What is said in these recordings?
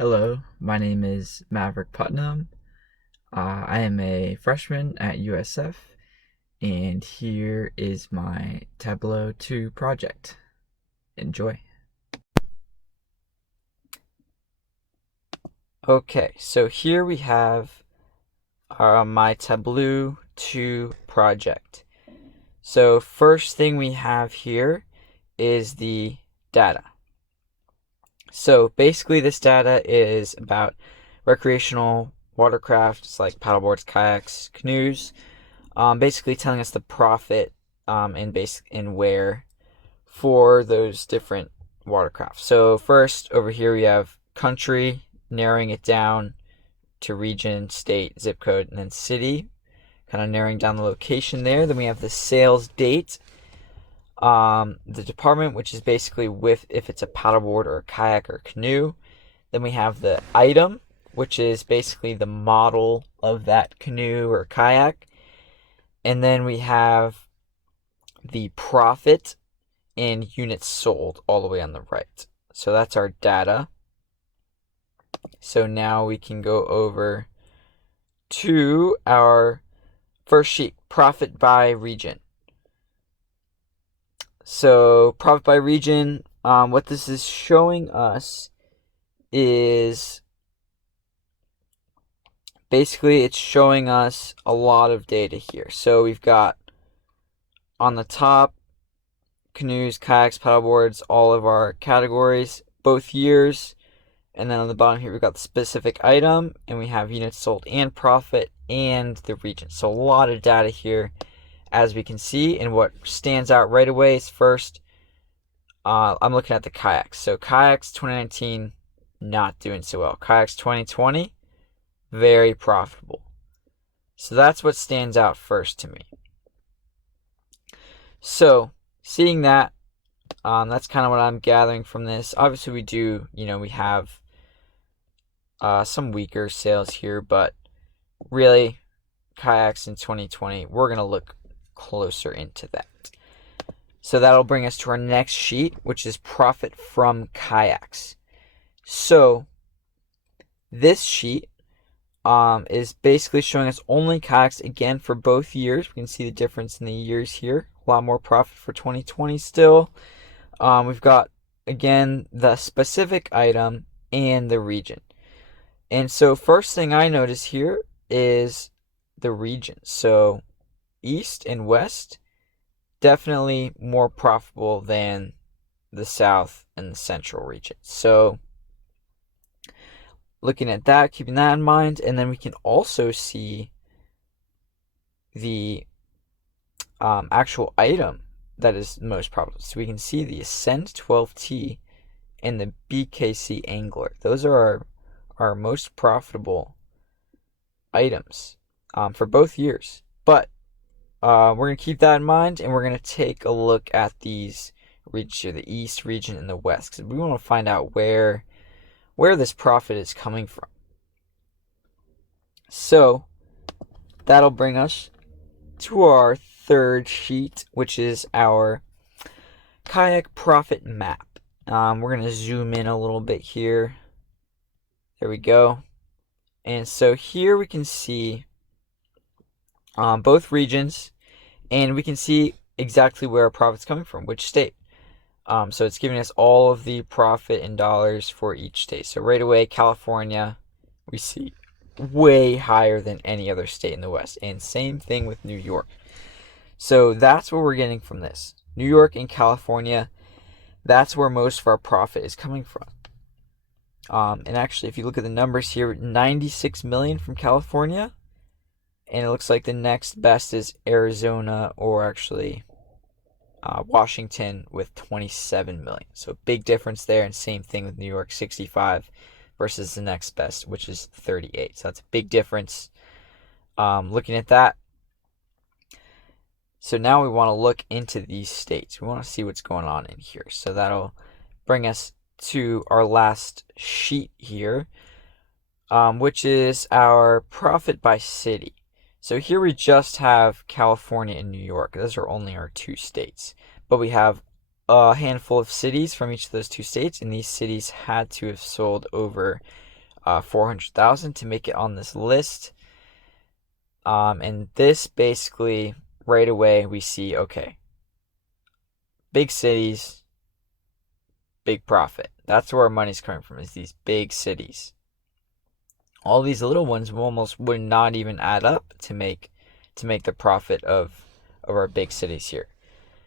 Hello, my name is Maverick. I am a freshman at USF, and here is my Tableau 2 project. Enjoy. Okay, so here we have my Tableau 2 project. So first thing we have here is the data. So basically this data is about recreational watercrafts like paddleboards, kayaks, canoes, basically telling us the profit and where for those different watercraft. So first over here we have country, narrowing it down to region, state, zip code, and then city, kind of narrowing down the location there. Then we have the sales date, the department, which is basically if it's a paddleboard or a kayak or a canoe. Then we have the item, which is basically the model of that canoe or kayak. And then we have the profit in units sold all the way on the right. So that's our data. So now we can go over to our first sheet, profit by region. So profit by region, what this is showing us is basically it's showing us a lot of data here. So we've got on the top canoes, kayaks, paddleboards, all of our categories, both years. And then on the bottom here, we've got the specific item, and we have units sold and profit and the region. So a lot of data here, as we can see. And what stands out right away is first, I'm looking at the kayaks. So kayaks 2019, not doing so well. Kayaks 2020, very profitable. So that's what stands out first to me. So seeing that, that's kind of what I'm gathering from this. Obviously we have some weaker sales here, but really kayaks in 2020, we're going to look closer into that. So that'll bring us to our next sheet, which is profit from kayaks. So this sheet is basically showing us only kayaks again for both years. We can see the difference in the years here. A lot more profit for 2020 still. We've got, again, the specific item and the region. And so first thing I notice here is the region. So east and west, definitely more profitable than the south and the central region. So looking at that, keeping that in mind, and then we can also see the actual item that is most profitable. So we can see the Ascend 12T and the BKC Angler. Those are our most profitable items for both years. But we're going to keep that in mind, and we're going to take a look at these regions here, the east region and the west, because we want to find out where this profit is coming from. So that'll bring us to our third sheet, which is our kayak profit map. We're going to zoom in a little bit here. There we go. And so here we can see both regions, and we can see exactly where our profit's coming from, which state. So it's giving us all of the profit in dollars for each state. So right away, California, we see way higher than any other state in the West. And same thing with New York. So that's what we're getting from this. New York and California, that's where most of our profit is coming from. And actually, if you look at the numbers here, 96 million from California. And it looks like the next best is Arizona, or actually Washington, with 27 million. So big difference there. And same thing with New York, 65 versus the next best, which is 38. So that's a big difference. Looking at that. So now we want to look into these states. We want to see what's going on in here. So that'll bring us to our last sheet here, which is our profit by city. So here we just have California and New York. Those are only our two states. But we have a handful of cities from each of those two states, and these cities had to have sold over 400,000 to make it on this list. And this basically right away we see, okay, big cities, big profit. That's where our money's coming from, is these big cities. All these little ones almost would not even add up to make the profit of our big cities here.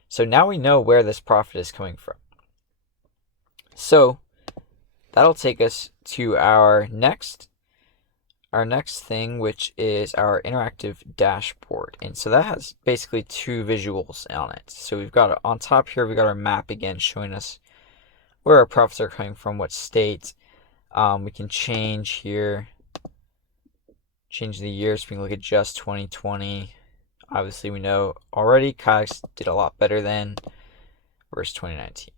So now we know where this profit is coming from. So that'll take us to our next thing, which is our interactive dashboard. And so that has basically two visuals on it. So we've got on top here, we've got our map again showing us where our profits are coming from, what state. We can change here, change the years. We can look at just 2020. Obviously, we know already kayaks did a lot better than versus 2019.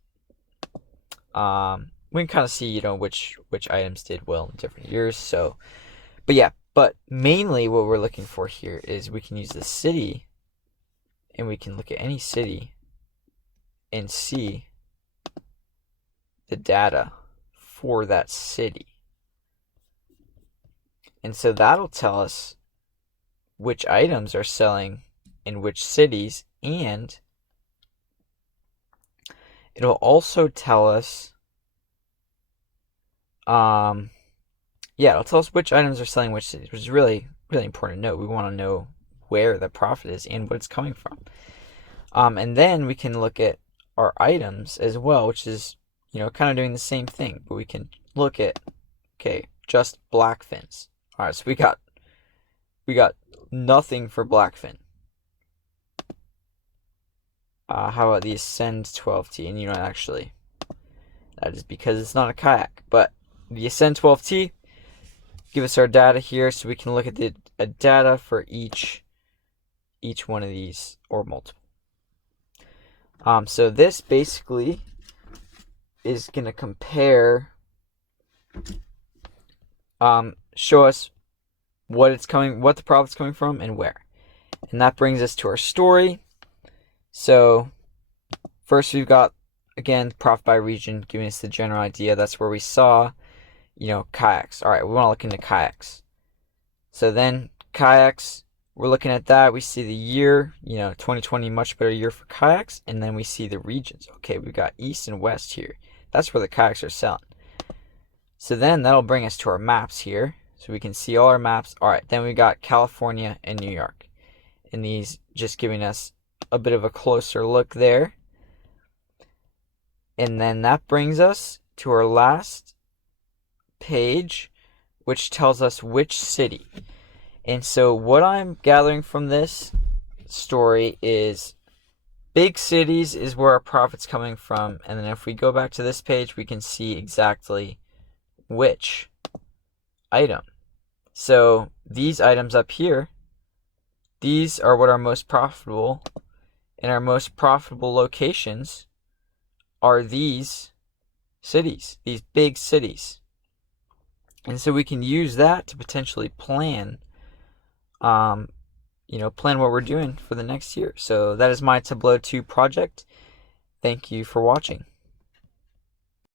We can kind of see, which items did well in different years. So, but mainly what we're looking for here is we can use the city, and we can look at any city and see the data for that city. And so that'll tell us which items are selling in which cities, and it'll also tell us it'll tell us which items are selling in which cities, which is really, really important to know. We want to know where the profit is and what it's coming from. And then we can look at our items as well, which is, kind of doing the same thing, but we can look at, okay, just black fins. All right, so we got nothing for blackfin. How about the Ascend 12T? And actually, that is because it's not a kayak. But the Ascend 12T, give us our data here, so we can look at the data for each one of these or multiple. So this basically is going to compare, show us what the profit's coming from and where. And that brings us to our story. So first we've got, again, profit by region, giving us the general idea. That's where we saw, kayaks. All right, we want to look into kayaks. So then kayaks, we're looking at that. We see the year, 2020, much better year for kayaks. And then we see the regions. Okay, we've got east and west here. That's where the kayaks are selling. So then that'll bring us to our maps here. So we can see all our maps. All right, then we got California and New York. And these just giving us a bit of a closer look there. And then that brings us to our last page, which tells us which city. And so what I'm gathering from this story is big cities is where our profit's coming from. And then if we go back to this page, we can see exactly which item. So these items up here, these are what are most profitable, and our most profitable locations are these cities, these big cities. And so we can use that to potentially plan, plan what we're doing for the next year. So that is my Tableau 2 project. Thank you for watching.